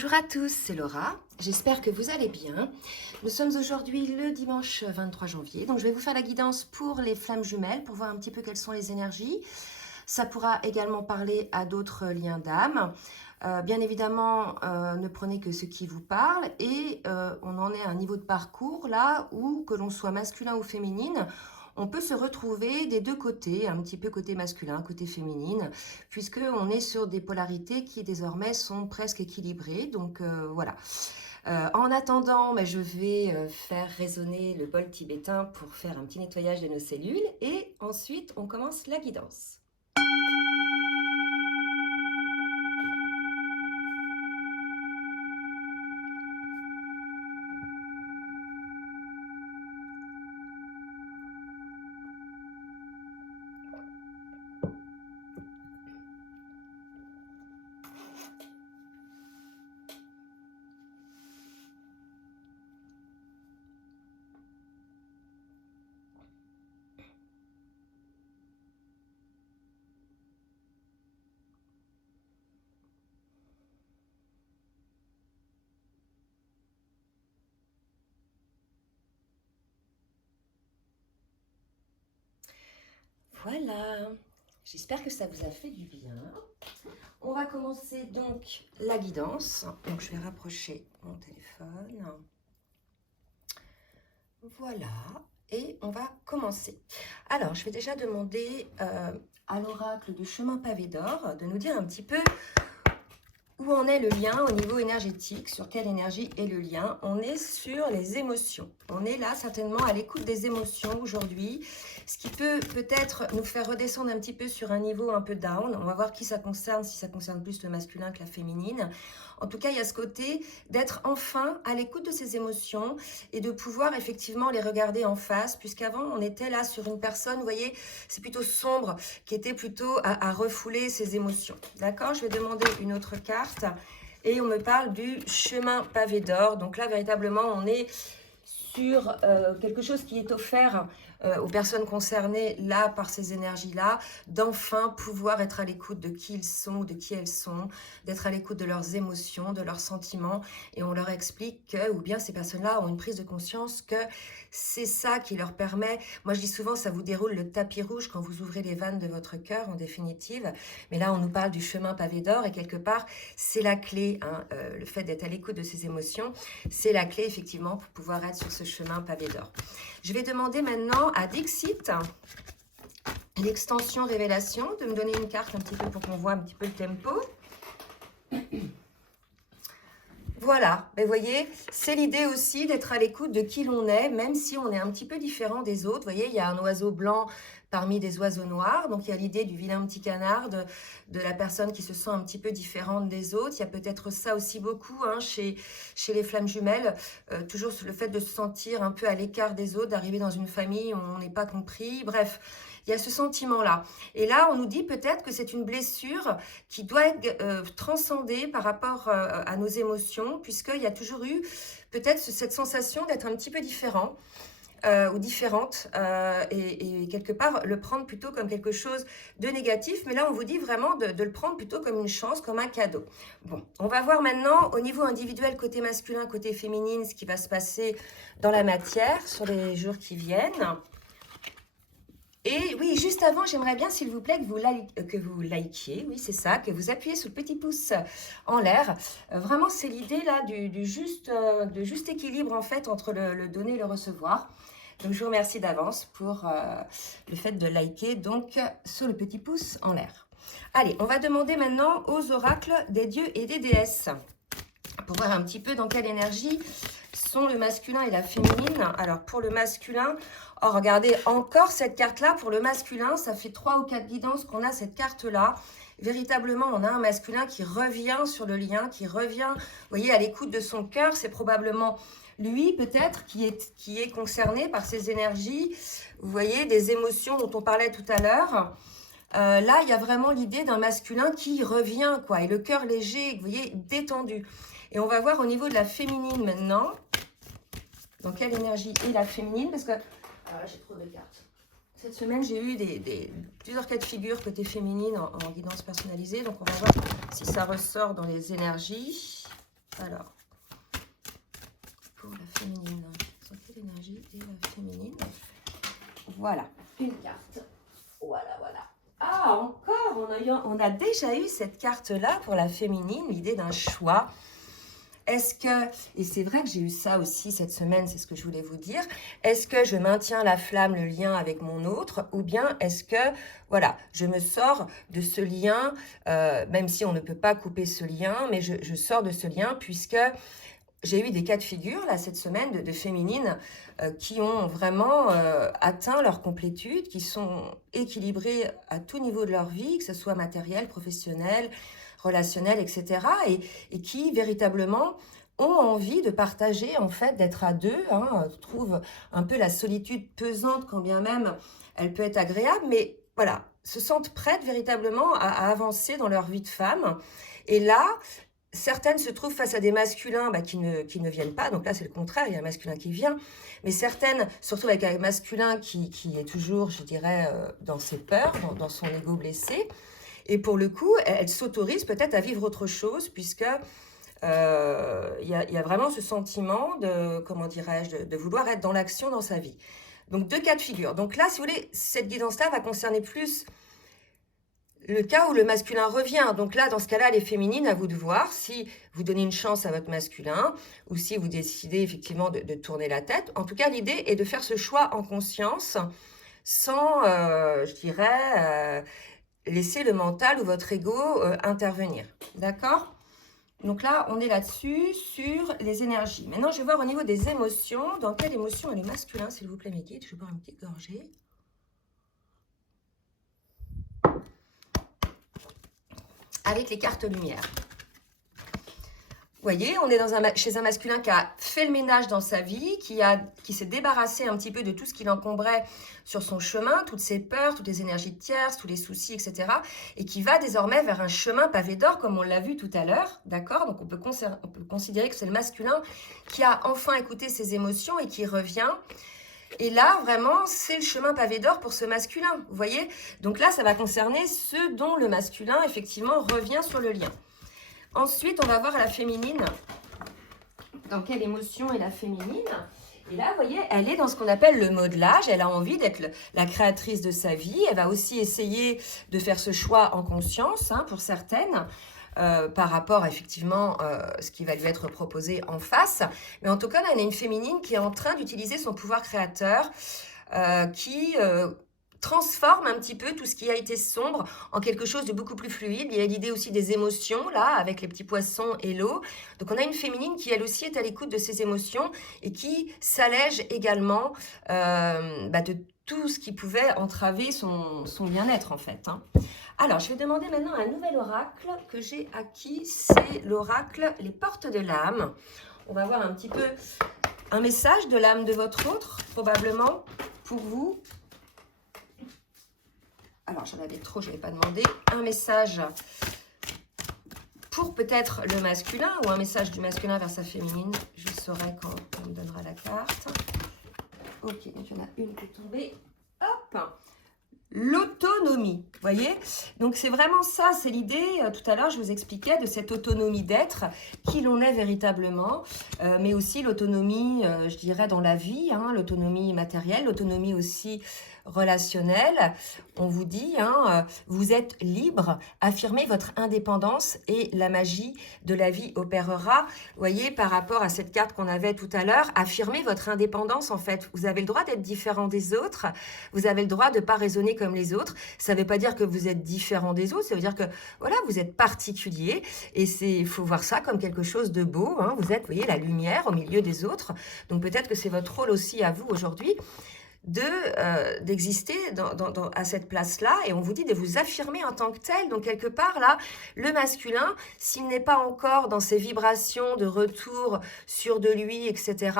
Bonjour à tous, c'est Laura, j'espère que vous allez bien. Nous sommes aujourd'hui le dimanche 23 janvier, donc je vais vous faire la guidance pour les flammes jumelles, pour voir un petit peu quelles sont les énergies. Ça pourra également parler à d'autres liens d'âme. Bien évidemment, ne prenez que ce qui vous parle et on en est à un niveau de parcours là où, que l'on soit masculin ou féminine, on peut se retrouver des deux côtés, un petit peu côté masculin, côté féminine, puisqu'on est sur des polarités qui désormais sont presque équilibrées. Donc voilà. En attendant, je vais faire résonner le bol tibétain pour faire un petit nettoyage de nos cellules et ensuite on commence la guidance. Voilà, j'espère que ça vous a fait du bien. On va commencer donc la guidance. Donc je vais rapprocher mon téléphone. Voilà, et on va commencer. Alors, je vais déjà demander à l'oracle du chemin pavé d'or de nous dire un petit peu où en est le lien au niveau énergétique, sur quelle énergie est le lien. On est sur les émotions. On est là certainement à l'écoute des émotions aujourd'hui, ce qui peut peut-être nous faire redescendre un petit peu sur un niveau un peu down. On va voir qui ça concerne, si ça concerne plus le masculin que la féminine. En tout cas, il y a ce côté d'être enfin à l'écoute de ces émotions et de pouvoir effectivement les regarder en face, puisqu'avant, on était là sur une personne, vous voyez, c'est plutôt sombre, qui était plutôt à refouler ses émotions. D'accord? Je vais demander une autre carte et on me parle du chemin pavé d'or. Donc là, véritablement, on est sur quelque chose qui est offert aux personnes concernées là par ces énergies-là, d'enfin pouvoir être à l'écoute de qui ils sont, de qui elles sont, d'être à l'écoute de leurs émotions, de leurs sentiments, et on leur explique que, ou bien ces personnes-là ont une prise de conscience que c'est ça qui leur permet, moi je dis souvent ça vous déroule le tapis rouge quand vous ouvrez les vannes de votre cœur en définitive, mais là on nous parle du chemin pavé d'or et quelque part c'est la clé, hein, le fait d'être à l'écoute de ces émotions, c'est la clé effectivement pour pouvoir être sur ce chemin pavé d'or. Je vais demander maintenant à Dixit, l'extension révélation, de me donner une carte un petit peu pour qu'on voit un petit peu le tempo. Voilà, vous voyez, c'est l'idée aussi d'être à l'écoute de qui l'on est, même si on est un petit peu différent des autres. Vous voyez, il y a un oiseau blanc parmi des oiseaux noirs, donc il y a l'idée du vilain petit canard, de la personne qui se sent un petit peu différente des autres. Il y a peut-être ça aussi beaucoup hein, chez les flammes jumelles, toujours le fait de se sentir un peu à l'écart des autres, d'arriver dans une famille où on n'est pas compris, bref. Il y a ce sentiment-là. Et là, on nous dit peut-être que c'est une blessure qui doit être transcendée par rapport à nos émotions, puisqu'il y a toujours eu peut-être cette sensation d'être un petit peu différent ou différente, et quelque part le prendre plutôt comme quelque chose de négatif. Mais là, on vous dit vraiment de le prendre plutôt comme une chance, comme un cadeau. Bon, on va voir maintenant au niveau individuel, côté masculin, côté féminine, ce qui va se passer dans la matière sur les jours qui viennent. Et oui, juste avant, j'aimerais bien, s'il vous plaît, que vous likiez, oui, c'est ça, que vous appuyez sur le petit pouce en l'air. Vraiment, c'est l'idée là de juste équilibre, en fait, entre le donner et le recevoir. Donc, je vous remercie d'avance pour le fait de liker, donc, sur le petit pouce en l'air. Allez, on va demander maintenant aux oracles des dieux et des déesses, pour voir un petit peu dans quelle énergie sont le masculin et la féminine. Alors, pour le masculin, oh, regardez, encore cette carte-là, pour le masculin, ça fait 3 ou 4 guidances qu'on a cette carte-là. Véritablement, on a un masculin qui revient sur le lien, qui revient, vous voyez, à l'écoute de son cœur. C'est probablement lui, peut-être, qui est concerné par ces énergies, vous voyez, des émotions dont on parlait tout à l'heure. Là, il y a vraiment l'idée d'un masculin qui revient, quoi, et le cœur léger, vous voyez, détendu. Et on va voir au niveau de la féminine maintenant. Dans quelle énergie est la féminine? Parce que alors là, j'ai trop de cartes. Cette semaine, j'ai eu plusieurs cas de figure côté féminine en guidance personnalisée. Donc, on va voir si ça ressort dans les énergies. Alors, pour la féminine, sentez l'énergie et la féminine. Voilà, une carte. Voilà, voilà. Ah, encore, on a déjà eu cette carte-là pour la féminine, l'idée d'un choix. Est-ce que, et c'est vrai que j'ai eu ça aussi cette semaine, c'est ce que je voulais vous dire, est-ce que je maintiens la flamme, le lien avec mon autre, ou bien est-ce que, voilà, je me sors de ce lien, même si on ne peut pas couper ce lien, mais je sors de ce lien puisque j'ai eu des cas de figure là cette semaine de féminines qui ont vraiment atteint leur complétude, qui sont équilibrées à tout niveau de leur vie, que ce soit matériel, professionnel, relationnel, etc. Et qui véritablement ont envie de partager, en fait, d'être à deux, hein, trouvent un peu la solitude pesante, quand bien même elle peut être agréable, mais voilà, se sentent prêtes véritablement à avancer dans leur vie de femme. Et là, certaines se trouvent face à des masculins qui ne viennent pas, donc là c'est le contraire, il y a un masculin qui vient, mais certaines se retrouvent avec un masculin qui est toujours, je dirais, dans ses peurs, dans son ego blessé, et pour le coup, elle s'autorise peut-être à vivre autre chose, puisque y a vraiment ce sentiment de, comment dirais-je, de vouloir être dans l'action dans sa vie. Donc deux cas de figure. Donc là, si vous voulez, cette guidance-là va concerner plus le cas où le masculin revient. Donc là, dans ce cas-là, les féminines, à vous de voir si vous donnez une chance à votre masculin ou si vous décidez effectivement de tourner la tête. En tout cas, l'idée est de faire ce choix en conscience sans, je dirais, laisser le mental ou votre ego intervenir. D'accord ? Donc là, on est là-dessus, sur les énergies. Maintenant, je vais voir au niveau des émotions. Dans quelle émotion est le masculin, s'il vous plaît, mes guides ? Je vais boire une petite gorgée. Avec les cartes lumière. Vous voyez, on est chez un masculin qui a fait le ménage dans sa vie, qui s'est débarrassé un petit peu de tout ce qui l'encombrait sur son chemin, toutes ses peurs, toutes les énergies de tierces, tous les soucis, etc. Et qui va désormais vers un chemin pavé d'or, comme on l'a vu tout à l'heure, d'accord ? Donc on peut considérer que c'est le masculin qui a enfin écouté ses émotions et qui revient. Et là, vraiment, c'est le chemin pavé d'or pour ce masculin, vous voyez ? Donc là, ça va concerner ceux dont le masculin, effectivement, revient sur le lien. Ensuite, on va voir la féminine. Dans quelle émotion est la féminine ? Et là, vous voyez, elle est dans ce qu'on appelle le modelage. Elle a envie d'être la créatrice de sa vie. Elle va aussi essayer de faire ce choix en conscience, hein, pour certaines. Par rapport effectivement ce qui va lui être proposé en face. Mais en tout cas, là, elle est une féminine qui est en train d'utiliser son pouvoir créateur, qui transforme un petit peu tout ce qui a été sombre en quelque chose de beaucoup plus fluide. Il y a l'idée aussi des émotions, là, avec les petits poissons et l'eau. Donc on a une féminine qui, elle aussi, est à l'écoute de ses émotions et qui s'allège également de tout ce qui pouvait entraver son bien-être, en fait, hein. Alors, je vais demander maintenant un nouvel oracle que j'ai acquis. C'est l'oracle Les Portes de l'âme. On va voir un petit peu un message de l'âme de votre autre, probablement, pour vous. Alors, j'en avais trop, je ne l'ai pas demandé. Un message pour peut-être le masculin ou un message du masculin vers sa féminine. Je saurai quand on me donnera la carte. Ok, donc il y en a une qui est tombée. Hop! L'autonomie, vous voyez? Donc c'est vraiment ça, c'est l'idée, tout à l'heure je vous expliquais de cette autonomie d'être, qui l'on est véritablement, mais aussi l'autonomie, je dirais, dans la vie, hein, l'autonomie matérielle, l'autonomie aussi relationnelle. On vous dit, hein, vous êtes libre, affirmez votre indépendance et la magie de la vie opérera. Vous voyez, par rapport à cette carte qu'on avait tout à l'heure, affirmez votre indépendance en fait. Vous avez le droit d'être différent des autres, vous avez le droit de ne pas raisonner comme les autres. Ça ne veut pas dire que vous êtes différent des autres, ça veut dire que voilà, vous êtes particulier et il faut voir ça comme quelque chose de beau, hein. Vous êtes, vous voyez, la lumière au milieu des autres. Donc peut-être que c'est votre rôle aussi à vous aujourd'hui d'exister à cette place-là, et on vous dit de vous affirmer en tant que tel. Donc quelque part là, le masculin, s'il n'est pas encore dans ses vibrations de retour sur de lui, etc.,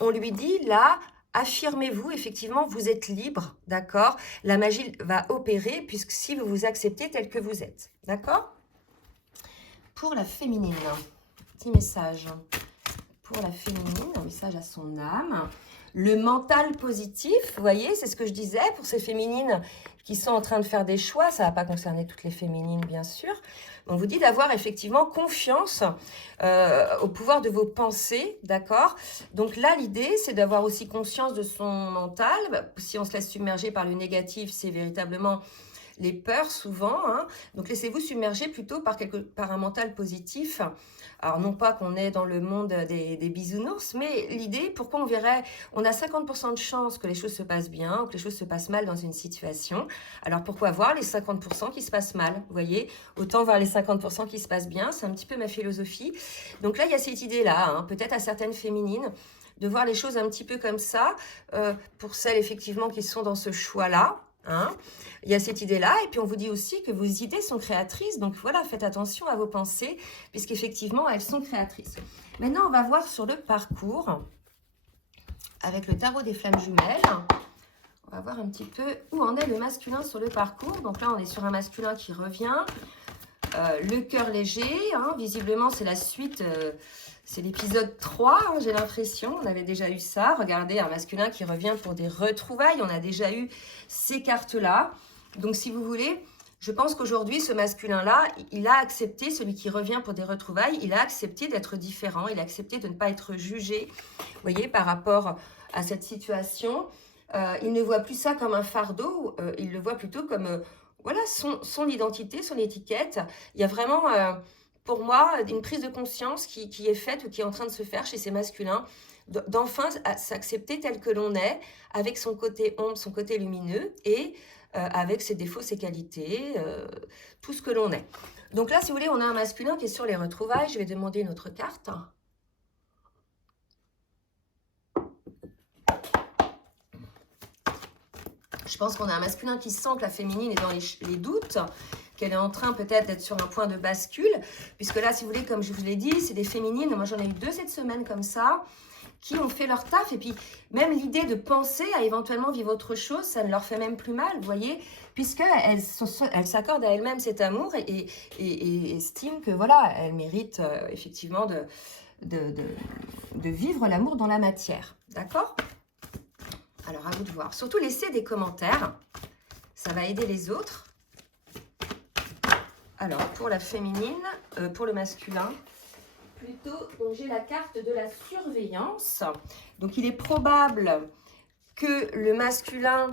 on lui dit là, affirmez-vous, effectivement, vous êtes libre, d'accord ? La magie va opérer, puisque si vous vous acceptez tel que vous êtes, d'accord ? Pour la féminine, petit message pour la féminine, un message à son âme. Le mental positif, vous voyez, c'est ce que je disais pour ces féminines qui sont en train de faire des choix. Ça ne va pas concerner toutes les féminines, bien sûr. On vous dit d'avoir effectivement confiance au pouvoir de vos pensées, d'accord? Donc là, l'idée, c'est d'avoir aussi conscience de son mental. Si on se laisse submerger par le négatif, c'est véritablement les peurs souvent, hein. Donc laissez-vous submerger plutôt par un mental positif. Alors non pas qu'on est dans le monde des bisounours, mais l'idée, pourquoi on a 50% de chance que les choses se passent bien ou que les choses se passent mal dans une situation. Alors pourquoi voir les 50% qui se passent mal, vous voyez? Autant voir les 50% qui se passent bien, c'est un petit peu ma philosophie. Donc là, il y a cette idée-là, hein, peut-être à certaines féminines, de voir les choses un petit peu comme ça, pour celles effectivement qui sont dans ce choix-là. Hein, il y a cette idée-là, et puis on vous dit aussi que vos idées sont créatrices, donc voilà, faites attention à vos pensées, puisqu'effectivement, elles sont créatrices. Maintenant, on va voir sur le parcours, avec le tarot des flammes jumelles, on va voir un petit peu où en est le masculin sur le parcours. Donc là, on est sur un masculin qui revient, le cœur léger, hein, visiblement, c'est la suite... c'est l'épisode 3, hein, j'ai l'impression. On avait déjà eu ça. Regardez, un masculin qui revient pour des retrouvailles. On a déjà eu ces cartes-là. Donc, si vous voulez, je pense qu'aujourd'hui, ce masculin-là, il a accepté, celui qui revient pour des retrouvailles, il a accepté d'être différent. Il a accepté de ne pas être jugé, vous voyez, par rapport à cette situation. Il ne voit plus ça comme un fardeau. Il le voit plutôt comme, voilà, son identité, son étiquette. Il y a vraiment... pour moi, une prise de conscience qui est faite ou qui est en train de se faire chez ces masculins, d'enfin s'accepter tel que l'on est, avec son côté ombre, son côté lumineux, et avec ses défauts, ses qualités, tout ce que l'on est. Donc là, si vous voulez, on a un masculin qui est sur les retrouvailles. Je vais demander une autre carte. Je pense qu'on a un masculin qui sent que la féminine est dans les doutes, qu'elle est en train peut-être d'être sur un point de bascule, puisque là, si vous voulez, comme je vous l'ai dit, c'est des féminines, moi j'en ai eu 2 cette semaine comme ça, qui ont fait leur taf, et puis même l'idée de penser à éventuellement vivre autre chose, ça ne leur fait même plus mal, vous voyez, puisqu'elles s'accordent à elles-mêmes cet amour et estiment que voilà, elles méritent effectivement de vivre l'amour dans la matière, d'accord? Alors à vous de voir, surtout laissez des commentaires, ça va aider les autres. Alors, pour la féminine, pour le masculin, plutôt, donc j'ai la carte de la surveillance. Donc, il est probable que le masculin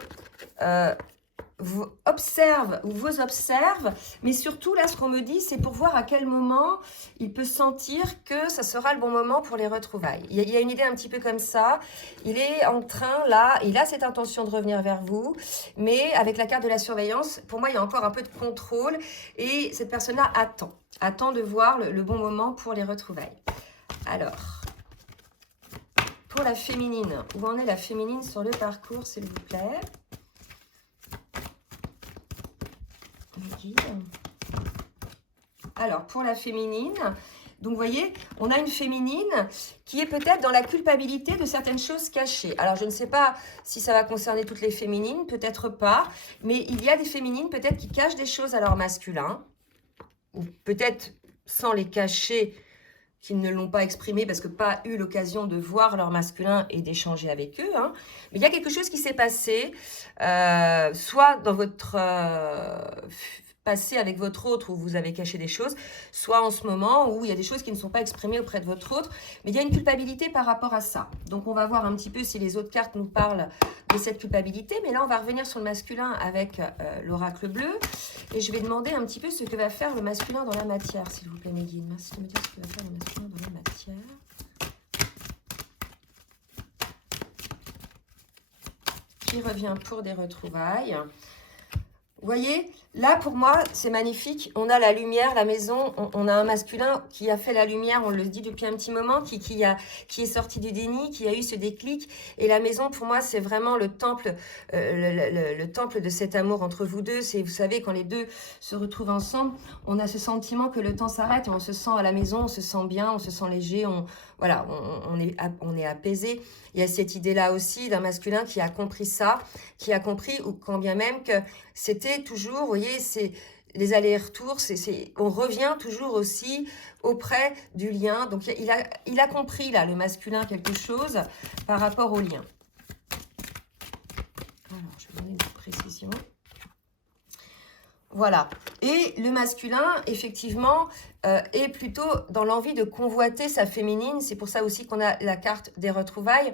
vous observe ou vous observe, mais surtout, là, ce qu'on me dit, c'est pour voir à quel moment il peut sentir que ça sera le bon moment pour les retrouvailles. Il y a une idée un petit peu comme ça. Il est en train, là, il a cette intention de revenir vers vous, mais avec la carte de la surveillance, pour moi, il y a encore un peu de contrôle, et cette personne-là attend de voir le bon moment pour les retrouvailles. Alors, pour la féminine, où en est la féminine sur le parcours, s'il vous plaît ? Alors, pour la féminine, donc vous voyez, on a une féminine qui est peut-être dans la culpabilité de certaines choses cachées. Alors, je ne sais pas si ça va concerner toutes les féminines, peut-être pas, mais il y a des féminines peut-être qui cachent des choses à leur masculin, ou peut-être sans les cacher, qui ne l'ont pas exprimé parce que pas eu l'occasion de voir leur masculin et d'échanger avec eux. Hein. Mais il y a quelque chose qui s'est passé, soit dans votre passé avec votre autre où vous avez caché des choses, soit en ce moment où il y a des choses qui ne sont pas exprimées auprès de votre autre. Mais il y a une culpabilité par rapport à ça. Donc on va voir un petit peu si les autres cartes nous parlent de cette culpabilité. Mais là, on va revenir sur le masculin avec l'oracle bleu. Et je vais demander un petit peu ce que va faire le masculin dans la matière, s'il vous plaît, mes guides. Merci de me dire ce que va faire le masculin dans la matière. Qui revient pour des retrouvailles. Vous voyez, là, pour moi, c'est magnifique. On a la lumière, la maison. On a un masculin qui a fait la lumière, on le dit depuis un petit moment, qui est sorti du déni, qui a eu ce déclic. Et la maison, pour moi, c'est vraiment le temple, le temple de cet amour entre vous deux. C'est, vous savez, quand les deux se retrouvent ensemble, on a ce sentiment que le temps s'arrête et on se sent à la maison, on se sent bien, on se sent léger, voilà, on est apaisé. Il y a cette idée-là aussi d'un masculin qui a compris ça, qui a compris, ou quand bien même que c'était toujours, vous voyez, c'est les allers-retours, on revient toujours aussi auprès du lien. Donc, il a compris, là, le masculin, quelque chose par rapport au lien. Alors, je vais donner une précision. Voilà. Et le masculin, effectivement, est plutôt dans l'envie de convoiter sa féminine. C'est pour ça aussi qu'on a la carte des retrouvailles.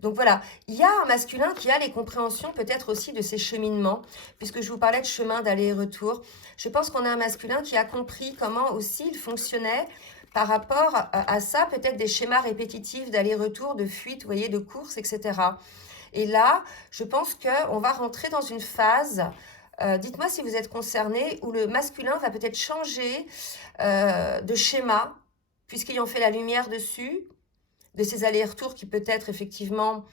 Donc voilà, il y a un masculin qui a les compréhensions peut-être aussi de ses cheminements, puisque je vous parlais de chemin d'aller et retour. Je pense qu'on a un masculin qui a compris comment aussi il fonctionnait par rapport à ça, peut-être des schémas répétitifs d'aller-retour, de fuite, vous voyez, de course, etc. Et là, je pense qu'on va rentrer dans une phase, dites-moi si vous êtes concernés, où le masculin va peut-être changer de schéma, puisqu'ils ont fait la lumière dessus, de ces allers-retours qui peut-être effectivement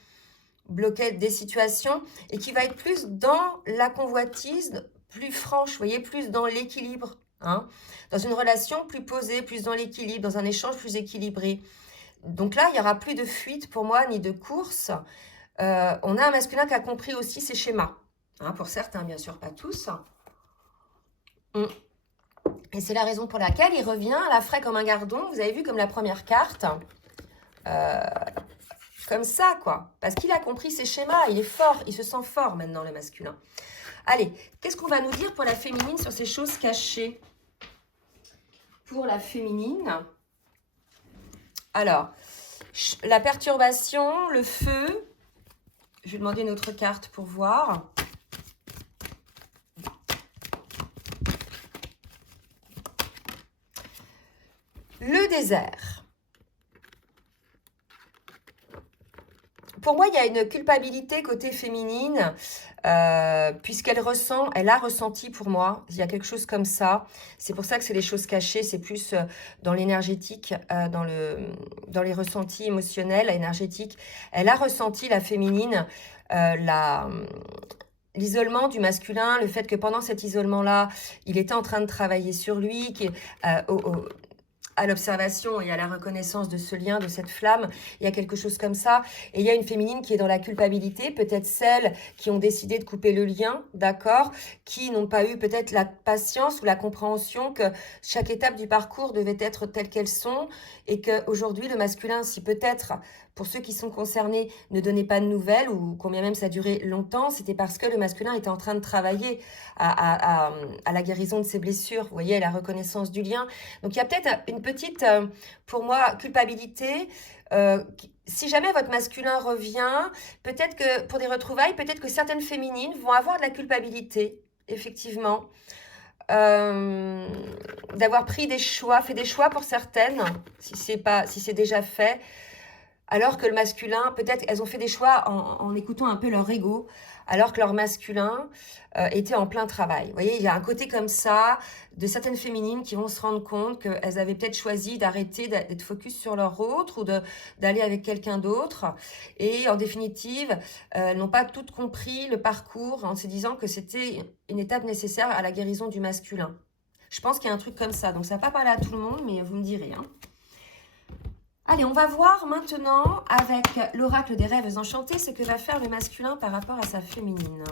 bloquaient des situations, et qui va être plus dans la convoitise, plus franche, vous voyez, plus dans l'équilibre, hein, dans une relation plus posée, plus dans l'équilibre, dans un échange plus équilibré. Donc là, il n'y aura plus de fuite pour moi, ni de course. On a un masculin qui a compris aussi ses schémas. Hein, pour certains, bien sûr, pas tous. Et c'est la raison pour laquelle il revient à la frais comme un gardon. Vous avez vu comme la première carte. Comme ça, quoi. Parce qu'il a compris ses schémas. Il est fort. Il se sent fort maintenant, le masculin. Allez, qu'est-ce qu'on va nous dire pour la féminine sur ces choses cachées? Pour la féminine. Alors, la perturbation, le feu. Je vais demander une autre carte pour voir. Le désert. Pour moi, il y a une culpabilité côté féminine, puisqu'elle ressent, elle a ressenti pour moi, il y a quelque chose comme ça. C'est pour ça que c'est des choses cachées, c'est plus dans l'énergétique, dans les ressentis émotionnels, énergétiques. Elle a ressenti, la féminine, l'isolement du masculin, le fait que pendant cet isolement-là, il était en train de travailler sur lui, à l'observation et à la reconnaissance de ce lien, de cette flamme, il y a quelque chose comme ça. Et il y a une féminine qui est dans la culpabilité, peut-être celles qui ont décidé de couper le lien, d'accord, qui n'ont pas eu peut-être la patience ou la compréhension que chaque étape du parcours devait être telle qu'elles sont, et qu'aujourd'hui, le masculin, si peut-être, pour ceux qui sont concernés, ne donnait pas de nouvelles, ou combien même ça a duré longtemps, c'était parce que le masculin était en train de travailler à la guérison de ses blessures, vous voyez, à la reconnaissance du lien. Donc il y a peut-être une petite, pour moi, culpabilité. Si jamais votre masculin revient, peut-être que pour des retrouvailles, peut-être que certaines féminines vont avoir de la culpabilité, effectivement, d'avoir pris des choix, fait des choix pour certaines, si c'est déjà fait, alors que le masculin, peut-être elles ont fait des choix en écoutant un peu leur ego, alors que leur masculin était en plein travail. Vous voyez, il y a un côté comme ça de certaines féminines qui vont se rendre compte qu'elles avaient peut-être choisi d'arrêter d'être focus sur leur autre ou d'aller avec quelqu'un d'autre. Et en définitive, elles n'ont pas toutes compris le parcours en se disant que c'était une étape nécessaire à la guérison du masculin. Je pense qu'il y a un truc comme ça. Donc ça n'a pas parlé à tout le monde, mais vous me direz, hein. Allez, on va voir maintenant avec l'oracle des rêves enchantés ce que va faire le masculin par rapport à sa féminine.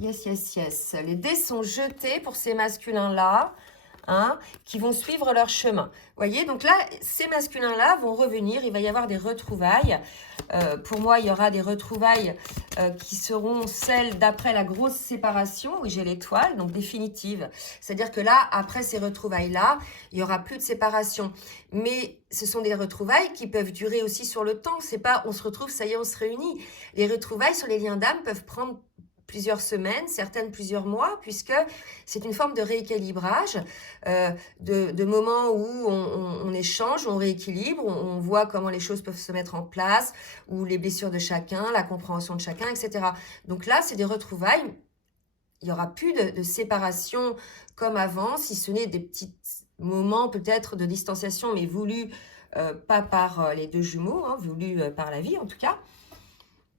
Yes, yes, yes. Les dés sont jetés pour ces masculins-là, hein, qui vont suivre leur chemin. Vous voyez, donc là, ces masculins-là vont revenir. Il va y avoir des retrouvailles. Pour moi, il y aura des retrouvailles qui seront celles d'après la grosse séparation. Oui, j'ai l'étoile, donc définitive. C'est-à-dire que là, après ces retrouvailles-là, il n'y aura plus de séparation. Mais ce sont des retrouvailles qui peuvent durer aussi sur le temps. C'est pas on se retrouve, ça y est, on se réunit. Les retrouvailles sur les liens d'âme peuvent prendre plusieurs semaines, certaines plusieurs mois, puisque c'est une forme de rééquilibrage, de moments où on échange, on rééquilibre, on voit comment les choses peuvent se mettre en place, ou les blessures de chacun, la compréhension de chacun, etc. Donc là, c'est des retrouvailles. Il n'y aura plus de séparation comme avant, si ce n'est des petits moments peut-être de distanciation, mais voulus pas par les deux jumeaux, hein, voulus par la vie en tout cas.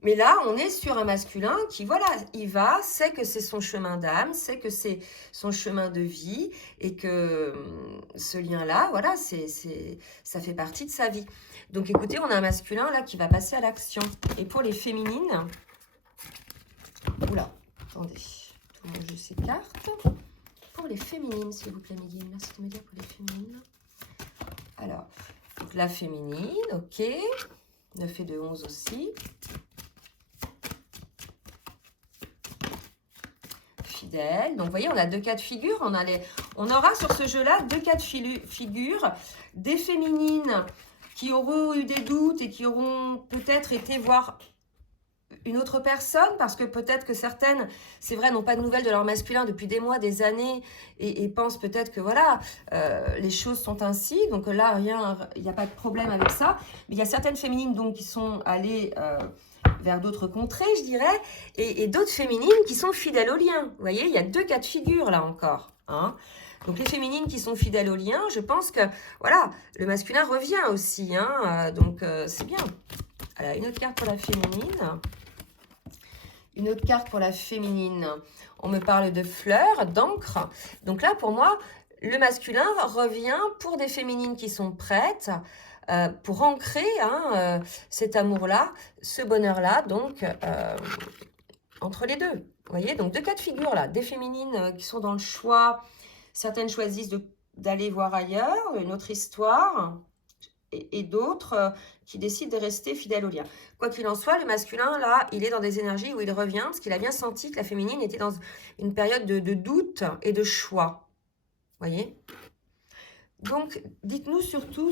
Mais là, on est sur un masculin qui, voilà, il va, sait que c'est son chemin d'âme, sait que c'est son chemin de vie et que ce lien-là, voilà, ça fait partie de sa vie. Donc, écoutez, on a un masculin là qui va passer à l'action. Et pour les féminines, oula, attendez, tout le monde joue ses cartes. Pour les féminines, s'il vous plaît, Mégane, merci de me dire pour les féminines. Alors, donc la féminine, ok, 9 et 2, 11 aussi. fidèle. Donc, vous voyez, on a deux cas de figure. On aura sur ce jeu-là deux cas de figure. Des féminines qui auront eu des doutes et qui auront peut-être été voir une autre personne, parce que peut-être que certaines, c'est vrai, n'ont pas de nouvelles de leur masculin depuis des mois, des années, et pensent peut-être que voilà, les choses sont ainsi, donc là, il n'y a pas de problème avec ça. Mais il y a certaines féminines donc qui sont allées vers d'autres contrées, je dirais, et d'autres féminines qui sont fidèles au lien. Vous voyez, il y a deux cas de figure là encore, hein. Donc les féminines qui sont fidèles au lien, je pense que voilà, le masculin revient aussi, hein, donc c'est bien. Alors, une autre carte pour la féminine. Une autre carte pour la féminine. On me parle de fleurs, d'encre. Donc là, pour moi, le masculin revient pour des féminines qui sont prêtes pour ancrer cet amour-là, ce bonheur-là, donc entre les deux. Vous voyez, donc deux cas de figure là. Des féminines qui sont dans le choix. Certaines choisissent d'aller voir ailleurs, une autre histoire. Et d'autres qui décident de rester fidèles au lien. Quoi qu'il en soit, le masculin, là, il est dans des énergies où il revient, parce qu'il a bien senti que la féminine était dans une période de doute et de choix. Vous voyez? Donc, dites-nous surtout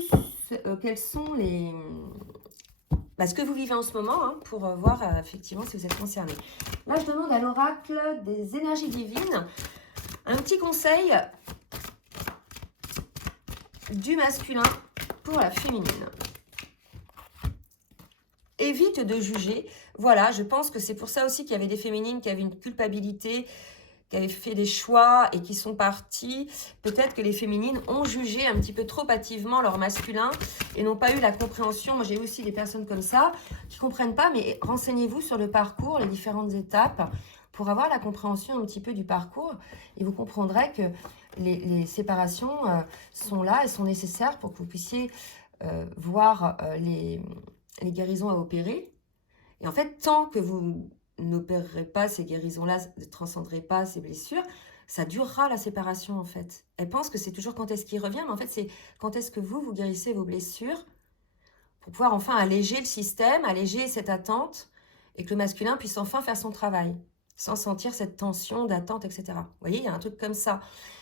quels sont ce que vous vivez en ce moment, hein, pour voir effectivement si vous êtes concerné. Là, je demande à l'oracle des énergies divines un petit conseil du masculin pour la féminine. Évite de juger. Voilà, je pense que c'est pour ça aussi qu'il y avait des féminines qui avaient une culpabilité, qui avaient fait des choix et qui sont parties. Peut-être que les féminines ont jugé un petit peu trop hâtivement leur masculin et n'ont pas eu la compréhension. Moi, j'ai aussi des personnes comme ça qui ne comprennent pas, mais renseignez-vous sur le parcours, les différentes étapes, pour avoir la compréhension un petit peu du parcours. Et vous comprendrez que les séparations sont là et sont nécessaires pour que vous puissiez voir les guérisons à opérer. Et en fait, tant que vous n'opérerez pas ces guérisons-là, ne transcenderez pas ces blessures, ça durera la séparation en fait. Elle pense que c'est toujours quand est-ce qu'il revient, mais en fait, c'est quand est-ce que vous guérissez vos blessures pour pouvoir enfin alléger le système, alléger cette attente et que le masculin puisse enfin faire son travail sans sentir cette tension d'attente, etc. Vous voyez, il y a un truc comme ça.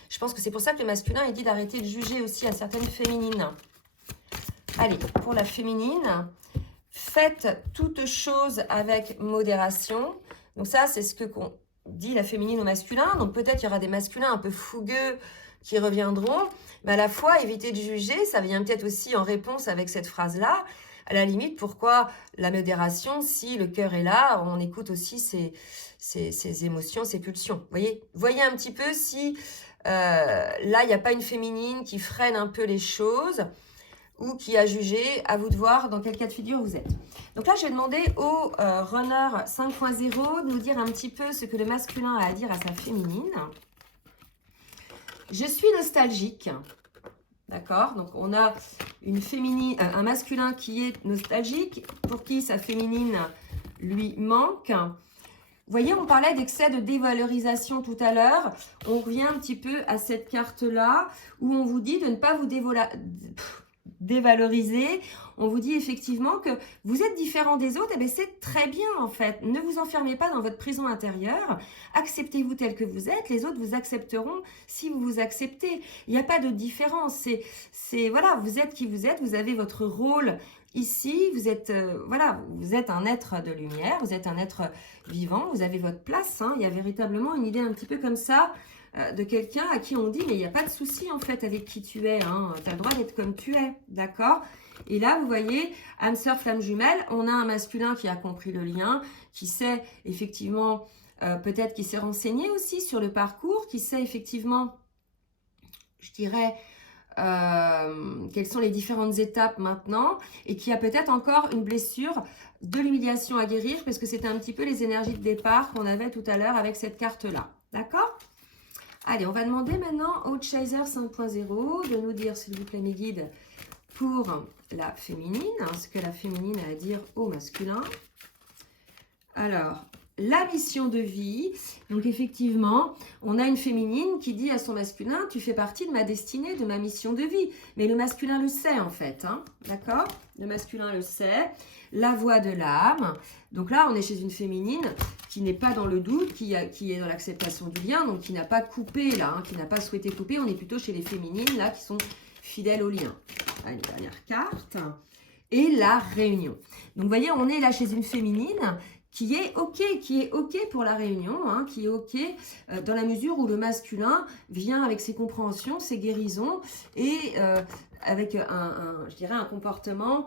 Je pense que c'est pour ça que le masculin, il dit d'arrêter de juger aussi à certaines féminines. Allez, pour la féminine, faites toutes choses avec modération. Donc ça, c'est ce que dit la féminine au masculin. Donc peut-être il y aura des masculins un peu fougueux qui reviendront. Mais à la fois, éviter de juger, ça vient peut-être aussi en réponse avec cette phrase-là. À la limite, pourquoi la modération, si le cœur est là, on écoute aussi ses émotions, ses pulsions. Voyez un petit peu si là, il n'y a pas une féminine qui freine un peu les choses ou qui a jugé. À vous de voir dans quel cas de figure vous êtes. Donc là, je vais demander au runner 5.0 de nous dire un petit peu ce que le masculin a à dire à sa féminine. Je suis nostalgique. D'accord? Donc, on a un masculin qui est nostalgique, pour qui sa féminine lui manque. Vous voyez, on parlait d'excès de dévalorisation tout à l'heure. On revient un petit peu à cette carte-là, où on vous dit de ne pas vous dévaloriser. On vous dit effectivement que vous êtes différent des autres, et bien c'est très bien en fait. Ne vous enfermez pas dans votre prison intérieure. Acceptez-vous tel que vous êtes. Les autres vous accepteront si vous vous acceptez. Il n'y a pas de différence. Voilà, vous êtes qui vous êtes. Vous avez votre rôle ici. Vous êtes vous êtes un être de lumière. Vous êtes un être vivant. Vous avez votre place. Hein. Il y a véritablement une idée un petit peu comme ça. De quelqu'un à qui on dit mais il n'y a pas de souci en fait avec qui tu es, hein. Tu as le droit d'être comme tu es, d'accord? Et là vous voyez, âme sœur, flamme jumelle, on a un masculin qui a compris le lien, qui sait effectivement, peut-être qui s'est renseigné aussi sur le parcours, qui sait effectivement, je dirais, quelles sont les différentes étapes maintenant, et qui a peut-être encore une blessure de l'humiliation à guérir, parce que c'était un petit peu les énergies de départ qu'on avait tout à l'heure avec cette carte-là, d'accord? Allez, on va demander maintenant au Chaser 5.0 de nous dire, s'il vous plaît, mes guides, pour la féminine, ce que la féminine a à dire au masculin. Alors, la mission de vie. Donc, effectivement, on a une féminine qui dit à son masculin, tu fais partie de ma destinée, de ma mission de vie. Mais le masculin le sait, en fait. Hein, d'accord? Le masculin le sait. La voix de l'âme. Donc là, on est chez une féminine qui n'est pas dans le doute, qui est dans l'acceptation du lien, donc qui n'a pas coupé là, hein, qui n'a pas souhaité couper. On est plutôt chez les féminines là, qui sont fidèles au lien. Allez, dernière carte. Et la réunion. Donc, vous voyez, on est là chez une féminine qui est OK pour la réunion, hein, qui est OK dans la mesure où le masculin vient avec ses compréhensions, ses guérisons et avec je dirais un comportement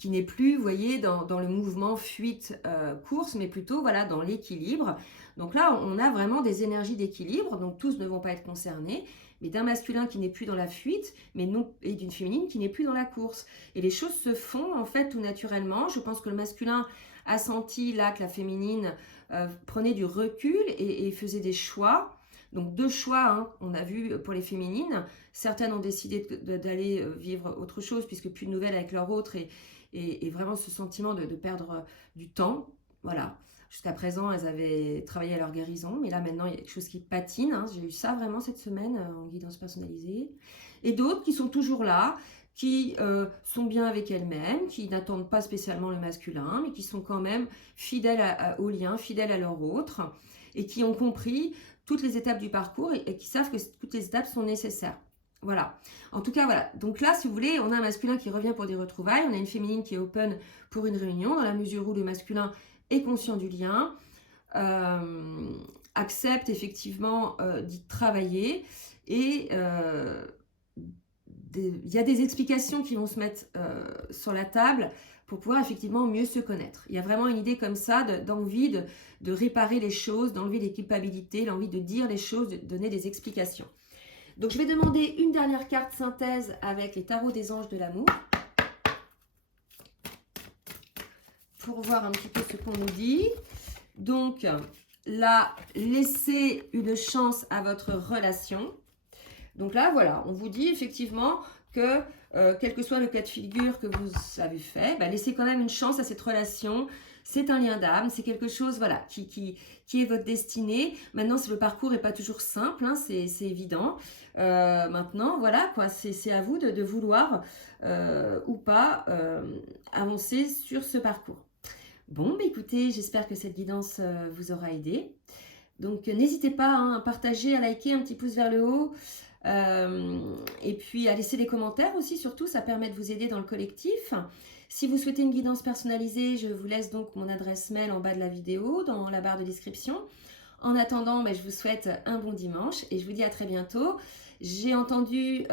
qui n'est plus, vous voyez, dans le mouvement fuite-course, mais plutôt voilà, dans l'équilibre. Donc là, on a vraiment des énergies d'équilibre, donc tous ne vont pas être concernés, mais d'un masculin qui n'est plus dans la fuite, mais non, et d'une féminine qui n'est plus dans la course. Et les choses se font en fait tout naturellement. Je pense que le masculin a senti là que la féminine prenait du recul et faisait des choix. Donc 2 choix, hein, on a vu pour les féminines. Certaines ont décidé d'aller vivre autre chose puisque plus de nouvelles avec leur autre et vraiment ce sentiment de perdre du temps. Voilà. Jusqu'à présent, elles avaient travaillé à leur guérison, mais là maintenant, il y a quelque chose qui patine. Hein. J'ai eu ça vraiment cette semaine en guidance personnalisée. Et d'autres qui sont toujours là, qui sont bien avec elles-mêmes, qui n'attendent pas spécialement le masculin, mais qui sont quand même fidèles au lien, fidèles à leur autre, et qui ont compris toutes les étapes du parcours et qui savent que toutes les étapes sont nécessaires. Voilà. En tout cas, voilà. Donc là, si vous voulez, on a un masculin qui revient pour des retrouvailles, on a une féminine qui est open pour une réunion, dans la mesure où le masculin est conscient du lien, accepte effectivement d'y travailler et il y a des explications qui vont se mettre sur la table pour pouvoir effectivement mieux se connaître. Il y a vraiment une idée comme ça d'envie de réparer les choses, d'enlever les culpabilités, l'envie de dire les choses, de donner des explications. Donc je vais demander une dernière carte synthèse avec les tarots des anges de l'amour pour voir un petit peu ce qu'on nous dit. Donc là, laissez une chance à votre relation. Donc là, voilà, on vous dit effectivement que quel que soit le cas de figure que vous avez fait, bah, laissez quand même une chance à cette relation. C'est un lien d'âme, c'est quelque chose voilà, qui est votre destinée. Maintenant, le parcours n'est pas toujours simple, hein, c'est évident. Maintenant, voilà, quoi, c'est à vous de vouloir ou pas avancer sur ce parcours. Bon, bah, écoutez, j'espère que cette guidance vous aura aidé. Donc, n'hésitez pas hein, à partager, à liker, un petit pouce vers le haut. Et puis à laisser des commentaires aussi, surtout, ça permet de vous aider dans le collectif. Si vous souhaitez une guidance personnalisée, je vous laisse donc mon adresse mail en bas de la vidéo, dans la barre de description. En attendant, je vous souhaite un bon dimanche et je vous dis à très bientôt. J'ai entendu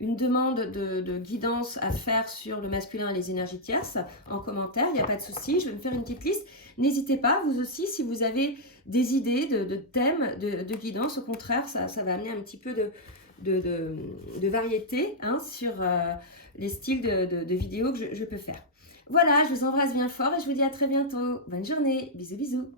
une demande de guidance à faire sur le masculin et les énergies tierces en commentaire, il n'y a pas de souci, je vais me faire une petite liste. N'hésitez pas, vous aussi, si vous avez des idées de thèmes de guidance, au contraire, ça va amener un petit peu de variété hein, sur les styles de vidéos que je peux faire. Voilà, je vous embrasse bien fort et je vous dis à très bientôt. Bonne journée, bisous bisous.